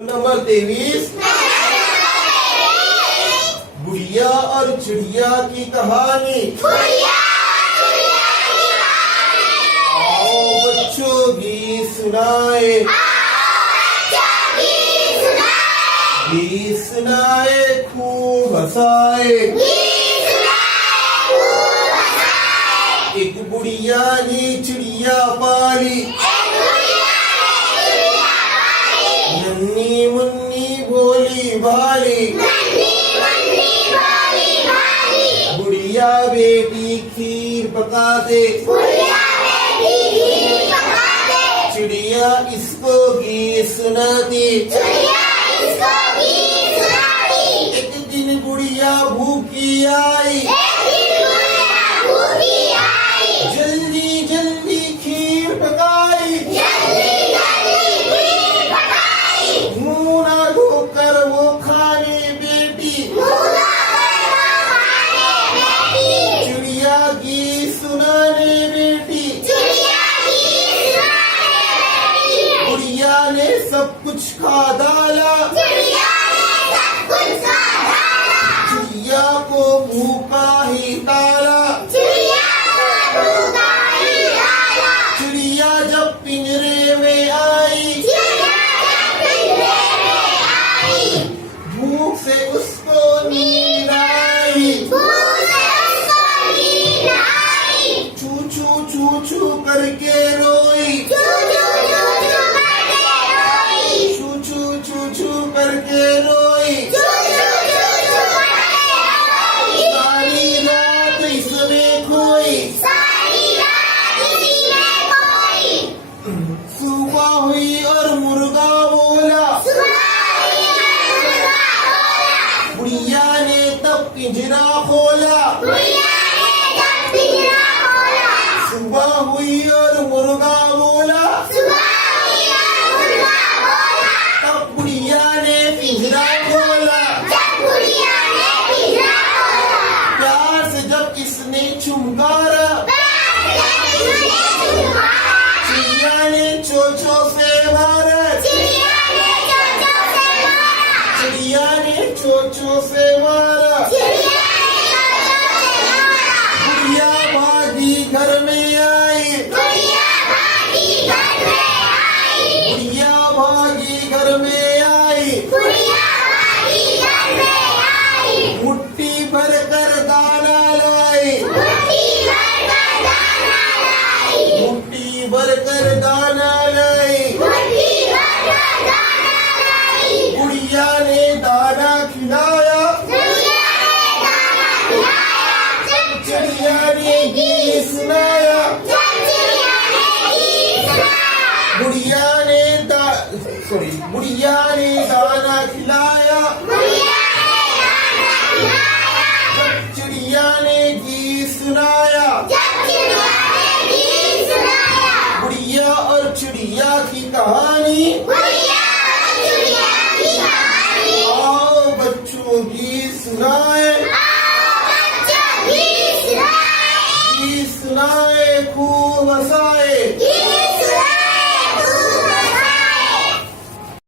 Number 23 गुड़िया और चिड़िया की कहानी। आओ बच्चों गीत सुनाए, गीत सुनाए खूब हंसाए। एक गुड़िया ने चिड़िया पाली, नन्ही मुन्नी भोली भाली। गुड़िया बेटी खीर पका दे, चिड़िया इसको गीत सुनाती। एक दिन गुड़िया भूखी आई, जल्दी जल्दी खीर पकाई। मुंह ना धोकर वो खाने बेटी, चिड़िया गीत सुनाने बेटी। गुड़िया ने सब कुछ खा डाला, चिड़िया को भूखा ही ताला। चिड़िया जब पिंजरे में आई, भूख से उसको नींद आई। चू चू चू चू करके रोई, चू चू चू चू करके रोई। सारी रात इसमें खोई, सुबह हुई और मुर्गा बोला। गुड़िया ने तब पिंजरा खोला, सुबह हुई और मुर्गा बोला। तब गुड़िया ने पिंजरा खोला, प्यार से जब इसने चुमकारा, चिड़िया ने चोंचों से मारा, चिड़िया ने चोंचों से मारा। गुड़िया भागी घर में आई, गुड़िया भागी घर में आई। मुट्ठी भर कर दाना लाई, मुट्ठी भर कर दाना लाई। गुड़िया ने दाना खिलाया, चिड़िया ने गीत सुनाया। गुड़िया ने दाना खिलाया, चिड़िया ने गीत सुनाया। गुड़िया और चिड़िया की कहानी। आओ बच्चों गीत सुनाए, गीत सुनाए खूब हंसाए।